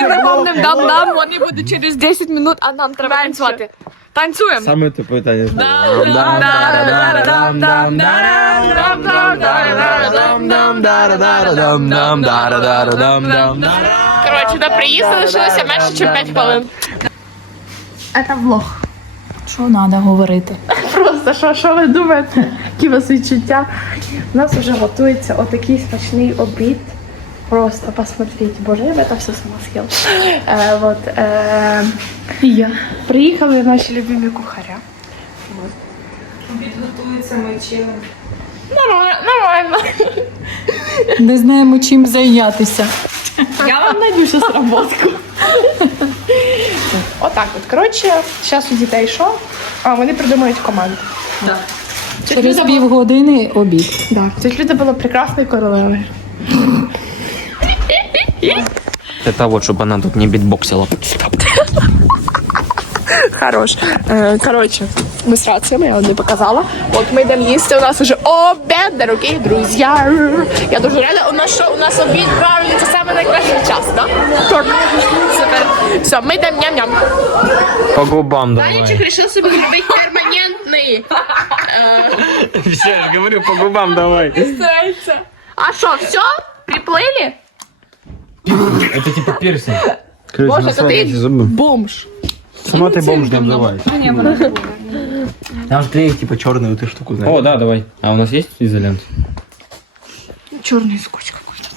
Ми наповним дам-дам, вони будуть через 10 минут, а нам треба танцювати. Танцюємо. Саме тупе танець. Коротше, до приїзду лишилося менше, ніж 5 хвилин. Це влог. Що треба говорити? Просто що, що ви думаєте? Які у вас відчуття? У нас вже готується отакий смачний обід. Просто посмотрите, боже, я бы это все сама съел. Е, вот, е, Я. приїхали наші любимі кухаря. Підготується ми чим. Нормально, нормально. Не знаємо чим зайнятися. Я вам найду зараз роботку. Отак от. Коротше, зараз у дітей що? А, вони придумають команду. Через півгодини обід. Да. Цих людей було прекрасною королевою. Это вот, чтобы она тут не битбоксила. Хорош. Е, Коротше, ми з раціями, я вам не показала. От ми йдемо їсти, у нас уже обід, дорогі друзі. Я дуже рада. У нас що? У нас обід правильно, це саме найкращий час, так? Супер. Все, ми йдемо ням-ням. По губам давай. Данечек решил себе зробити перманентний. Все, я же говорю, по губам давай. А що, все? Приплили? Это типа пирсинг. Боже, то ти бомж. Сама ты бомж не обзывай. Там же клеит типа черную ты штуку знаешь. О, да, давай. А у нас есть изолент? Чорний скотч какой-то.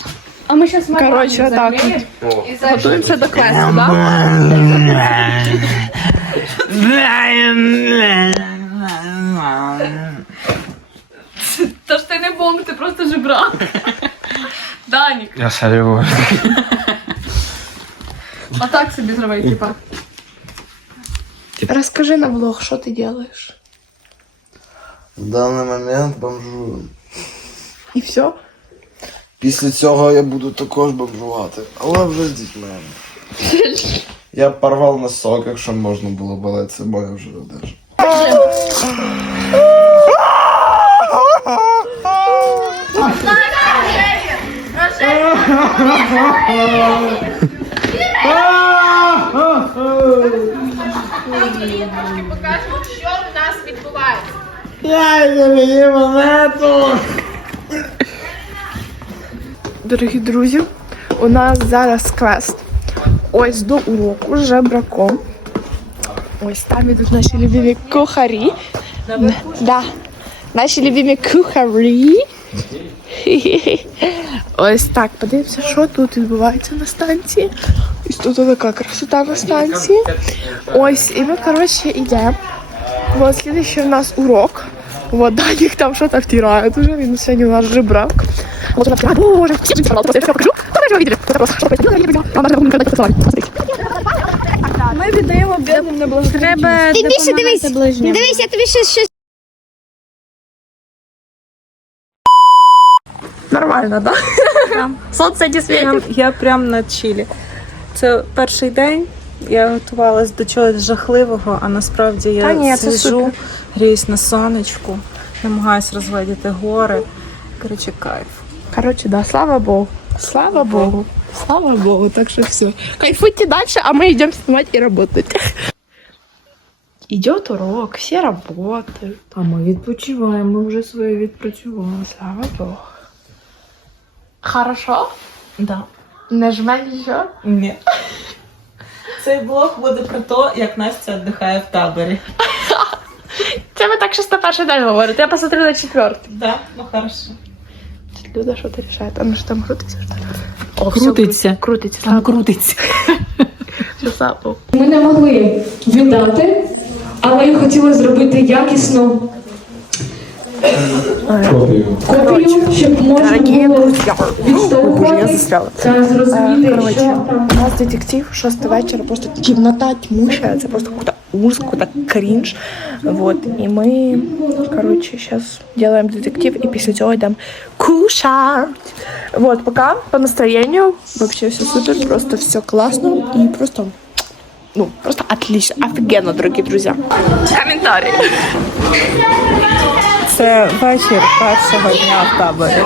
А ми зараз Короче, так. от. Готуємося до квесту, да? Та ж ти не бомж, ти просто жебрак. Данік. Я солевой. А так собі зроби, типа. Розкажи на влог, що ти робиш? В даний момент бомжую. І все? Після цього я буду також бомжувати, але вже з дітьми. Я порвав носок, якщо можна було але це моя вже одежа. Дорогі друзі, у нас зараз квест. Ось до уроку з жебраком. Ось там ідуть наші любимі кухарі. Да. Наші любимі кухарі. Ось так, подивимося, що тут відбувається на станції. Ось тут така красота на станції. Ось, і ми, коротше, йдемо. Вот, следующий у нас урок. Вот, Даник там что-то втирает уже, він сьогодні у нас жебрак. Вот он втирает, боже, все же просто я покажу. Давай же увидели. Это просто что происходит. Мама даже никогда не поцеловали. Смотрите. Ми віддаємо бідним на Треба Ти більше дивись. Дивись, я тобі ще щось. Нормально, да? Сонце не світить. Я прям на чилі. Це перший день. Я готувалась до чогось жахливого, а насправді я ні, це сиджу, гріюсь на сонечку, намагаюсь розгледіти гори. Коротше, кайф. Короче, да, слава Богу. Слава Богу. Слава Богу, так что все. Кайфуйте дальше, а мы идем снимать и работать. Идет урок, все работают. А ми відпочиваємо, ми вже своє відпрацювали. Слава Богу. Хорошо? Да. Не жме нічого? Ні. Цей блог буде про те, як Настя віддихає в таборі. Це ви так щось на перший день говорите. Я посмотрю на четвертий. Да? Ну хорошо. Люда что-то решает. А ну что там ли? О, всё Крутиться. Там крутиться. Слава Богу. Ми не могли віддати, але я хотіла зробити якісну копію, щоб можна було відштовхуватися та зрозуміти, що Короче, там у нас детектив, 6 вечора, просто темнота тьмущая, це просто какой-то ужас, какой-то кринж. Вот. І ми, короче, сейчас делаем детектив, і після цього йдемо кушать. Вот, пока по настроению вообще все супер, просто все классно и просто ну, просто отлично, офигенно, дорогие друзья. Комментарии. Це вечір першого дня в таборі.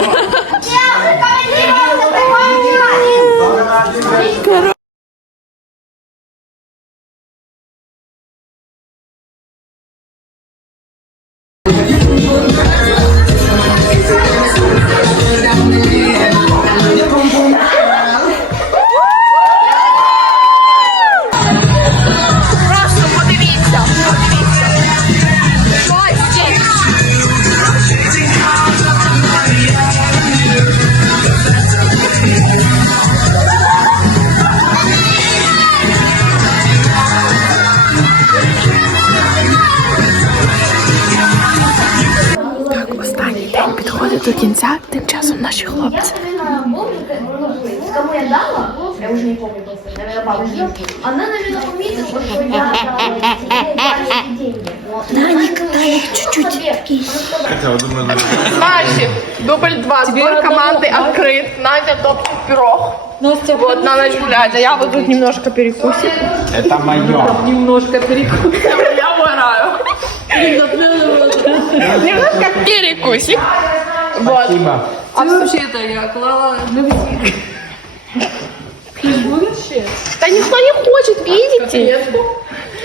Бабушке. Она, наверное, умеет, что я дала деньги. Даник, Даник, чуть-чуть. Наші, дубль два, сбор команды открыт. Надя топчет пирог. Настя, Вот, на ночь глядя. Я вот тут немножко перекусить. Это мое. немножко перекус. Я умираю. Немножко перекусик. Вот. Спасибо. А вообще-то я клала на всіх. Да никто не хочет, видите?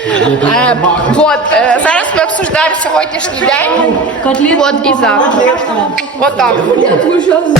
Е, вот, е, зараз ми обсуждаємо сьогоднішній день. Котлет. Вот і завтра. Вот так. Усім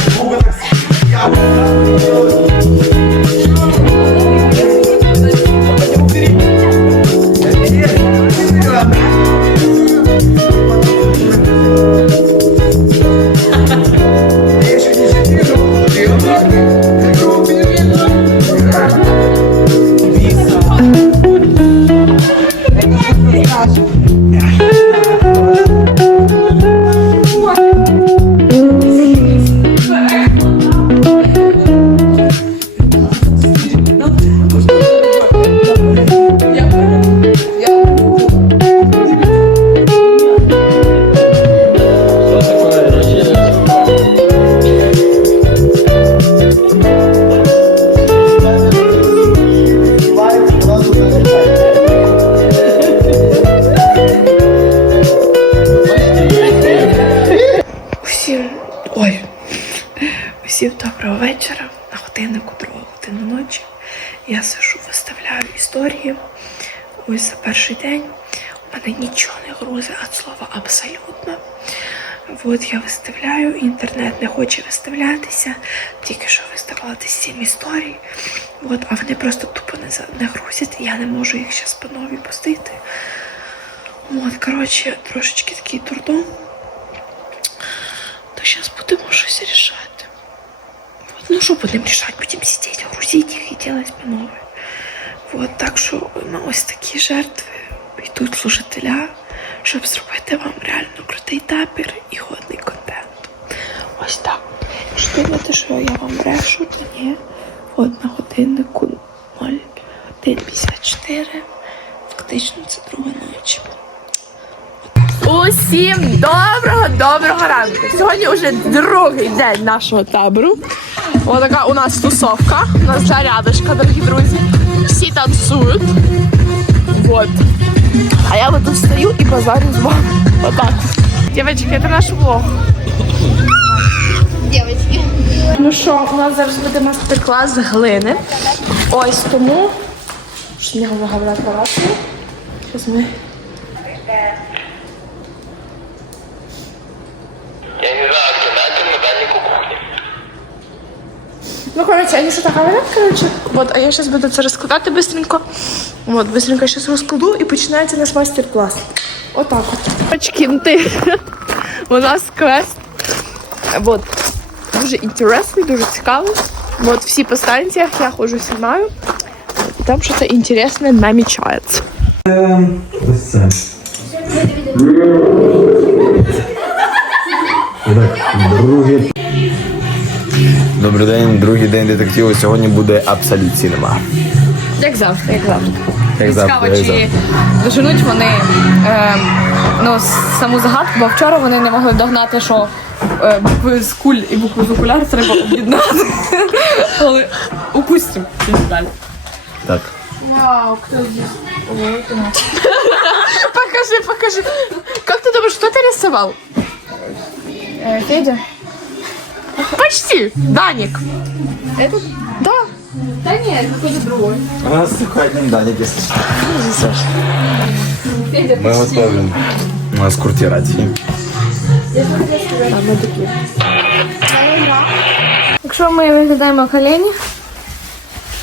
От я виставляю, інтернет не хоче виставлятися. Тільки що виставила десь 7 історій. От, а вони просто тупо не, не грузять, я не можу їх зараз по новій пустити. От, коротше, трошечки такий дурдом. То сейчас будемо щось рішати. Вот, ну що будемо рішати? Будемо сидіти, грузити їх і делать по новой. Вот, так що на ось такі жертви йдуть служителя, щоб зробити вам реально крутий табір і годний контент. Ось так. Якщо думаєте, що я вам брешу, то ні. От на годиннику 01.54. Фактично це друга ночі. Усім доброго доброго ранку. Сьогодні вже другий день нашого табору. Ось така у нас тусовка. У нас зарядочка, дорогі друзі. Всі танцюють. Вот. А я вот тут стою і базарю з вами. Вот так. Девочки, это наш влог. Девочки. Ну що, у нас зараз буде мастер-клас з глини. Ось тому. Що мені говорять по Зараз ми Ну, короче, они что-то говорят, короче. Вот, а я сейчас буду це розкладати быстренько. Вот, быстренько сейчас розкладу і починається наш майстер-клас. Отак от. Очкінти. У нас квест. Вот. Дуже інтересний, дуже цікавий. Вот, всі по станціях я ходжу, знімаю. І там щось інтересне намічається. Добрий день, другий день детективу. Сьогодні буде абсолют сінема. Як завжди, як завжди. Як Цікаво, завжди, як чи доженуть вони е, ну, саму загадку, бо вчора вони не могли догнати, що е, букви з куль і букви з окуляр треба об'єднати. Але упустим. далі. Так. Покажи, покажи. Как ты думаешь, кто ты рисовал? Е, Федя? Почти. Даник. Этот? Да. Та ні, какой-то другой. У нас только один Даник, если что. Мы готовим. У нас крутировать фильм. Якщо ми виглядаємо колені,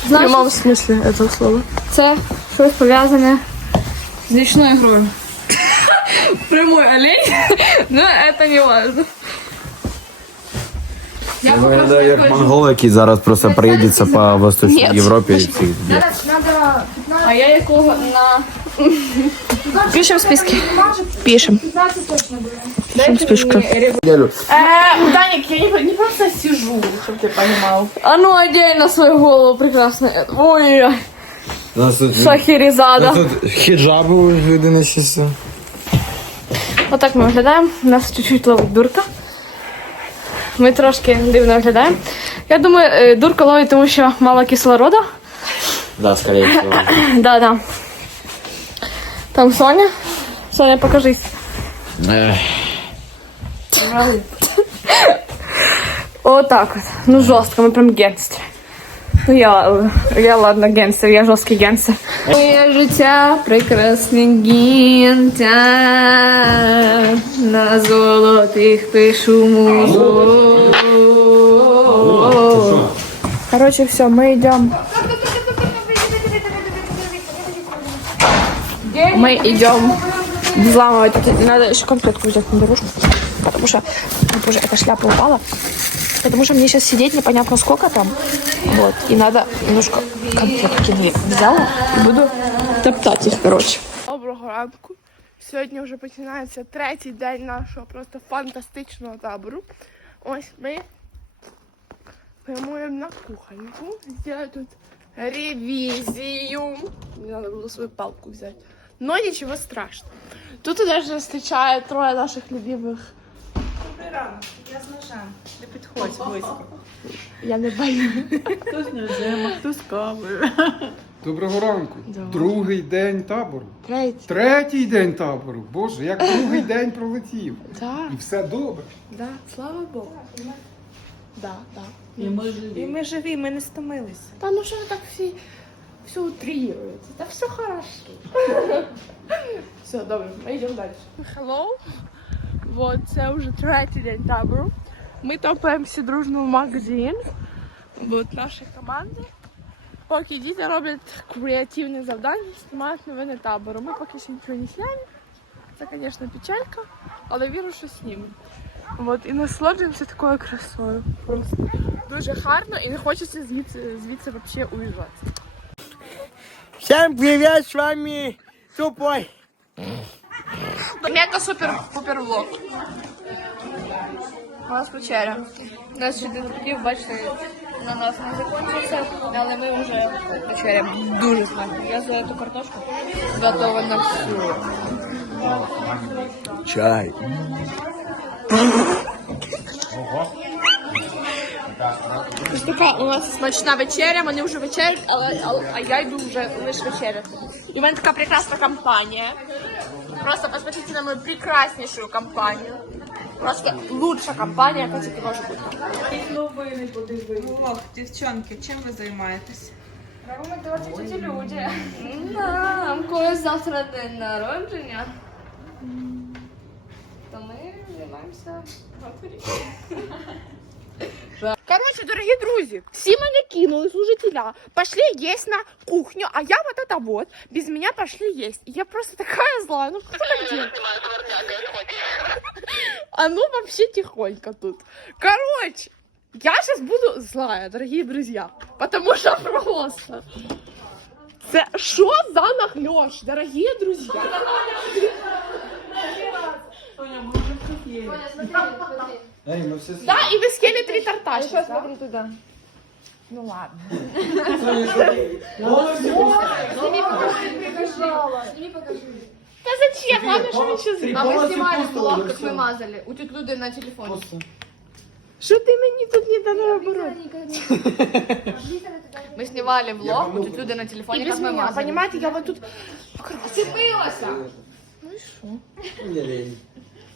В прямом смысле этого слова. це щось пов'язане з річною грою. Прямой олень, но это не важно. Я Виглядає як монгол, який зараз просто проїдеться по Восточній Європі. і всіх б'є. А я якого на Пишем списки. Пишем. Пишем списки. Даник, я не, не просто сижу, чтобы ты понимал. А ну одень на свою голову прекрасно. Ой, Нас тут, шахерезада. тут хіджаби у люди носяться. Отак ми виглядаємо. У нас чуть-чуть ловить дурка. Ми трошки дивно виглядаємо. Я думаю, е, дурка ловить, тому що мало кислорода. Да, скорее всего. Да, да. Там Соня. Соня, покажись. Отак от. Ну жорстко, ми прям генстер. Ну я, я ладно, генстер, я жорсткий генстер. Моє життя прекрасне гінтя, на золотих пишу музу. Короче, все, мы идем. Мы идем взламывать. Надо еще конфетку взять на дорожку. Потому что, боже, эта шляпа упала. Потому что мне сейчас сидеть непонятно сколько там. Вот. И надо немножко конфетки две взяла и буду топтать их, короче. Доброго ранку. Сьогодні вже починається третій день нашого просто фантастичного табору. Ось ми прямуємо на кухоньку. Сделать тут ревізію. Мені треба було свою палку взяти. Но нічого страшного. Тут даже зустрічає троє наших любимих. Я з ножем. Не підходь близько. Я не боюсь. Хто з ножем, а хто з камерою. Доброго ранку. Другий день табору. Третій. Третій день табору. Боже, як другий день пролетів. Так, І все добре. да, слава Богу. Да, да. І ми живі. І ми живі, ми не стомилися. Та ну що ви так всі все утріруєте? Та все хорошо. все, добре, ми йдемо далі. Hello. Вот, це вже третій день табору. Ми топаємо всі дружно в магазин. Вот наші команди. Поки діти роблять креативні завдання, знімають новини табору. Ми поки що нічого не зняли. Це, звісно, печалька, але вірю, що знімемо. Вот, і насолоджуємося такою красою. Просто дуже гарно і не хочеться звідси, звідси взагалі уїжджати. Всем привет, с вами Тупой. Мега супер пупер влог. У нас вечеря. Наш детектив, бачите, на нас не закінчився, але ми вже вечеряємо. Дуже смачно. Я за цю картошку готова на всю. Чай. Ось така у нас смачна вечеря, вони вже вечерять, але, але а я йду вже лише вечеряти. І в мене така прекрасна компанія. Просто посмотрите на мою прекраснейшую компанию. Просто лучшая компания, яка тільки може бути. Новини подивилися. Ох, дівчонки, чим ви займаєтесь? Да, у когось завтра день народження. То ми займаємося Короче, дорогі друзі, всі мене кинули служителя, пошли есть на кухню, а я вот это вот, без меня пошли есть. И я просто такая злая, ну что так делать? А ну вообще тихонько тут. Короче, я сейчас буду злая, дорогие друзья, потому что просто... Це що за нахлёж, дорогие друзья? Ей, ми всі Да, и вы съели три торта сейчас, да? смотри туди. Ну ладно. Да зачем? Главное, что вы сейчас А ми знімали влог, як ми мазали. У тють люди на телефоні. Что ты мне тут не дано наоборот? Ми знімали влог, у тють люди на телефоні, И як без ми меня, мазали. понимаете, я вот тут вцепилась.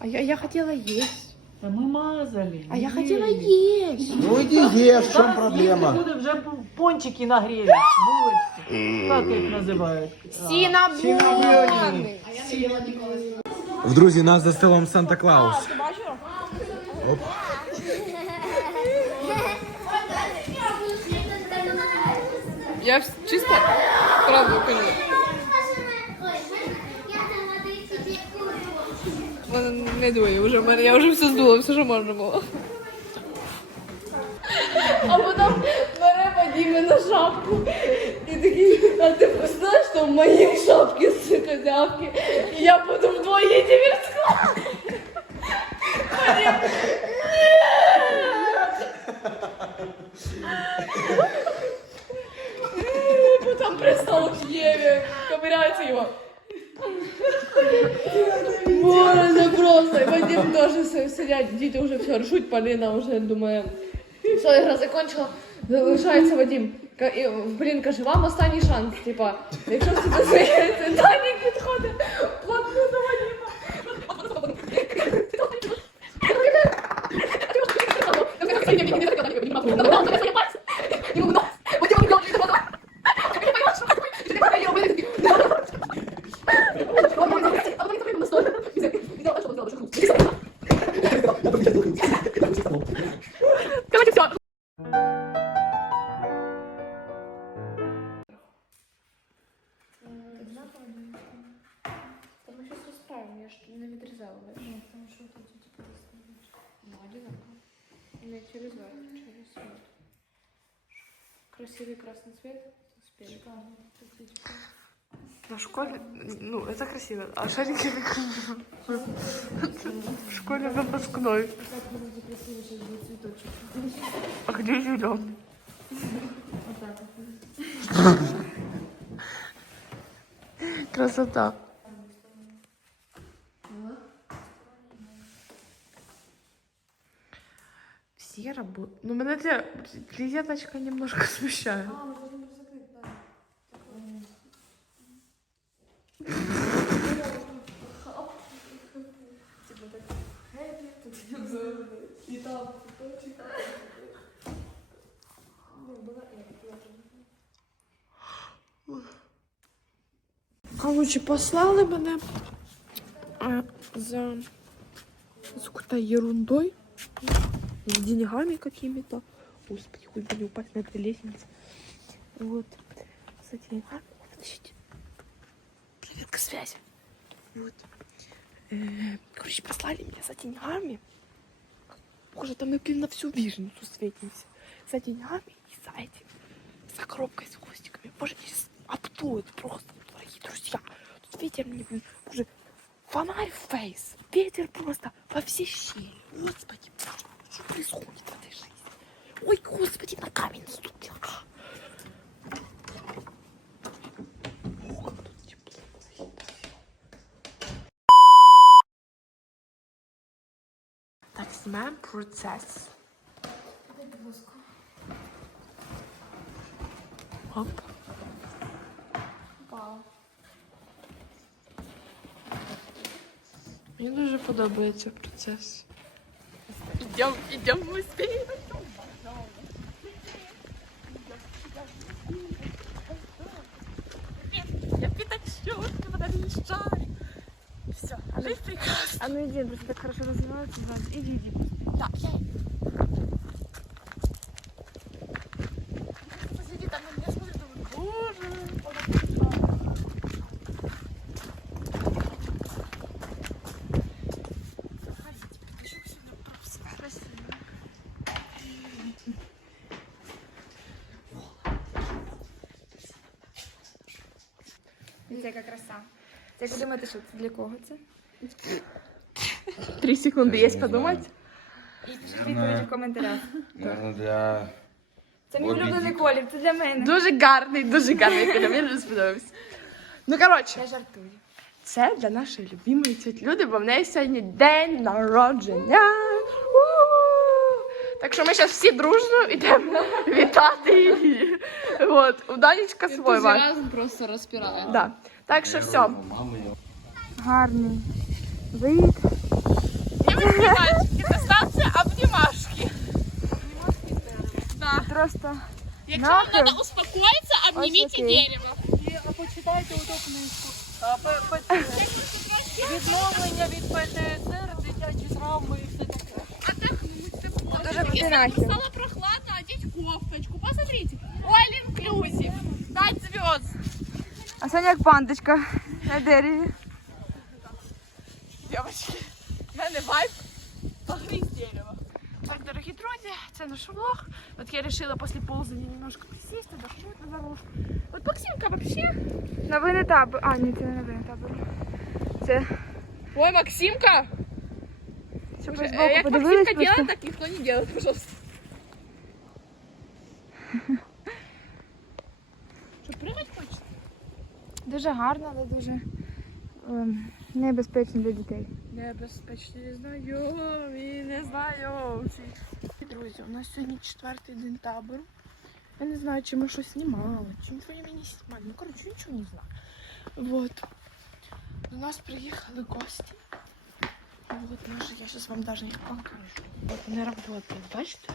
А я, я хотела есть. Та ми мазали. А я хотела есть. Ну иди ешь, в чем проблема? Люди вже пончики нагріли. Булочки. Так їх називають. Синабон. Друзі, нас за столом Санта-Клаус. Я чисто правду кажу. не дує вже, мене, я вже все здула, все, що можна було. А потім бере Вадима на шапку і такий, а ти знаєш, що в моїй шапці наші козявки, і я буду вдвоє діверська. Потом пристал к Еве, ковыряется его. Боже, просто. И Вадим тоже си- сидять, діти вже все ршуть, Поліна вже думає. Все, ігра закончила, залишається Вадим. Ка- І, блін, каже, вам останній шанс. Типа, якщо це засміється, Данік підходить, плакне до Вадима. Короче, Красиво, а шарики в школе выпускной. А где зеленый? Красота. Все работают. Ну, меня эта клиенточка немножко смущает. Короче, послали мене е, за, за какой-то ерундой, с деньгами какими-то. Господи, хоть бы не упасть на этой лестнице. Вот. С деньгами. О, Подождите. Проверка связи. Вот. Э, короче, послали меня за деньгами. Боже, там мы, блин, на всю вижницу светимся. За деньгами и за этим. За коробкой с хвостиками. Боже, здесь обдует просто, дорогие друзья. Ветер мне, блин, уже фонарь в фейс. Ветер просто во все щели. Господи, что происходит в этой жизни? Ой, господи, на камень тепло. Так, снимаем процесс. Оп. Мені дуже подобається процес. Йдемо, ми спіємо. Я шарик. Все, жизнь прекрасна. А ну иди, просто так хорошо развиваются. Иди, иди. Так, я Посиди там на меня смотрит, думаю, боже. Це яка краса. Це як ви думаєте, що це для кого це? Три секунди є подумати. І пишіть відповідь в коментарях. Наверное, для... Це мій улюблений колір, це для мене. Дуже гарний, дуже гарний фільм. Мені дуже сподобався. Ну, коротше, Я жартую. це для нашої любимої тіті Люди, бо в неї сьогодні день народження. У! Так що ми зараз всі дружно йдемо вітати її. От, у Данечка свой ваш. Ентузіазм просто розпирає. Да. Так що все. Гарний. Вид. Не випивачки, дистанція, обнімашки. Просто Якщо вам треба успокоїтися, обніміть дерево. відновлення від ПТСР, дитячі травми і все таке. Дуже куди Стало прохладно, одеть кофточку. Посмотрите. All inclusive. 5 звезд. А Соня як пандочка на дереві. Девочки, в мене вайб погріз дерево. Так, дорогі друзі, це наш влог. От я вирішила після ползання немножко присісти, дошути. табору. От Максимка вообще. Новини табору. А, ні, це не новини табору. Це. Ой, Максимка! Щоб Э, ви збоку подивились Максимка просто. делает, так никто не делает, пожалуйста. Что, прыгать хочешь? Дуже гарно, але дуже ем, небезпечно для дітей. Небезпечно, не знайомі, незнайомі. Друзі, у нас сьогодні четвертий день табору. Я не знаю, чи ми щось знімали, чи нічого не знімали. Ну, коротше, нічого не знаю. Вот. До нас приїхали гості. Вот, може, я зараз вам даже їх покажу. Вот вони работают, бачите?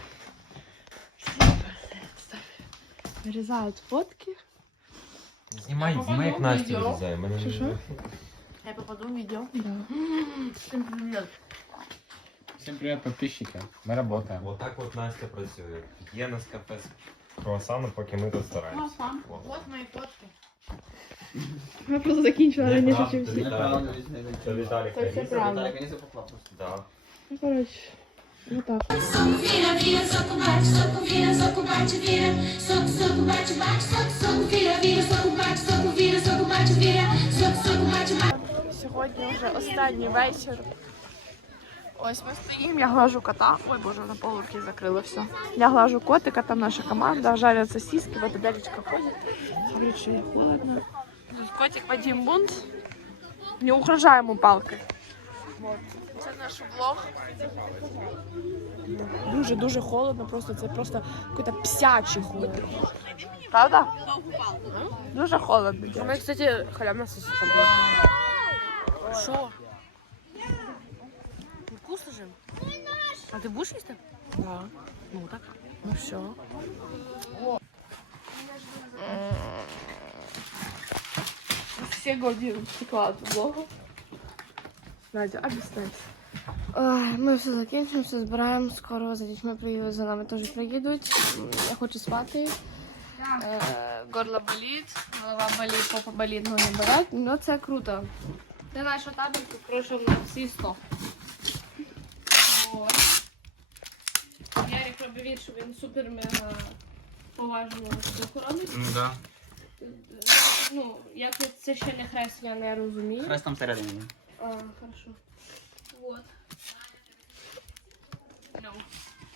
Вирізають фотки. Знімай, знімай, як Настя вирізає. Що? Я попаду в відео. Да. Всім привіт. Всім привіт, підписчики. Ми працюємо. Вот так от Настя працює. Є на кафе круасани, поки ми тут стараємося. Вот мої фотки. Ми просто закінчили раніше, чим всі. Це Віталік. Це все правильно. Да. Ну, коротше, ну так. Сьогодні вже останній вечір. Ось ми стоїмо, я глажу кота. Ой, боже, на полки закрило все. Я глажу котика, там наша команда, жарять сосиски, вот Аделечка ходить. Говорит, що їй холодно. Тут котик Вадим Бунт. Не угрожай ему палкой. Вот. Це наш влог. Дуже-дуже холодно, просто це просто какой-то псячий холод. Правда? Дуже холодно. Ми, кстати, халявна сосиска була. Що? Вкусно же. А ти будеш їсти? Да. Ну так. Ну все. Все годы стекла от блогу. Надя, объясняйся. Ми все закінчимо, все збираємо. Скоро за дітьми приїдуть, за нами теж приїдуть. Я хочу спати. Е, Горло болить, голова болить, попа болить, ноги болять. Ну це круто. Це наш табір, тут на всі 100. От. Ярик робить від, що він супер-мега поважно охоронить. Ну да. Ну, як це ще не хрест, я не розумію. Хрест там всередині. А, хорошо. Вот. No.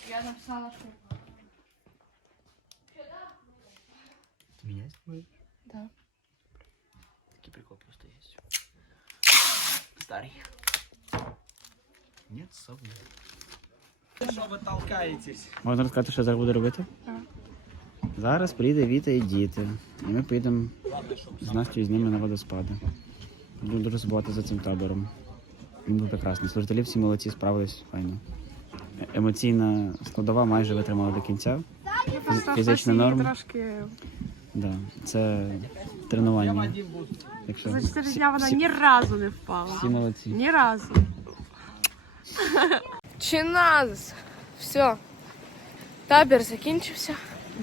Я написала, что... Меня Да. Такий прикол просто є. Старий. Нет, собі. Що ви толкаєтесь? Можна розказати, що я зараз буду робити? Зараз прийде Віта і діти. І ми поїдемо з Настю з ними на водоспади. Буду дуже забувати за цим табором. Він був прекрасний. Служителі всі молодці, справились файно. Емоційна складова майже витримала до кінця. Фізична норма. Трошки Да. Це тренування. Так що за 4 всі- дня вона всі- ні разу не впала. Всі молодці. Ні разу. Чиназ! Все. Табір закінчився.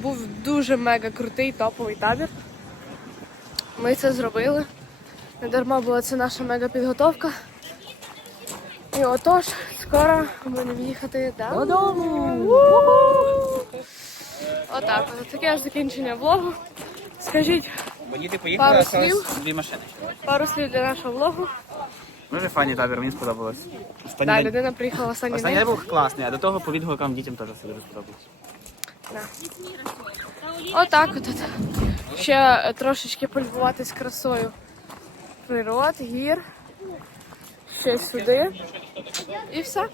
Був дуже мега крутий топовий табір. Ми це зробили. Не дарма була це наша мега підготовка. І отож, скоро будемо їхати додому. Отак, от таке ж закінчення влогу. Скажіть Пару слів? дві машини. пару слів для нашого влогу. Дуже файний табір, мені сподобалось. Останній Так, день- людина приїхала останній Останній день. день був класний, а до того по відгукам дітям теж все дуже сподобалось. Отак от. от. Ще е, трошечки полюбуватись красою природ, гір. Ще сюди. І все.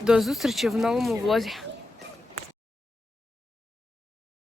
До зустрічі в новому влозі.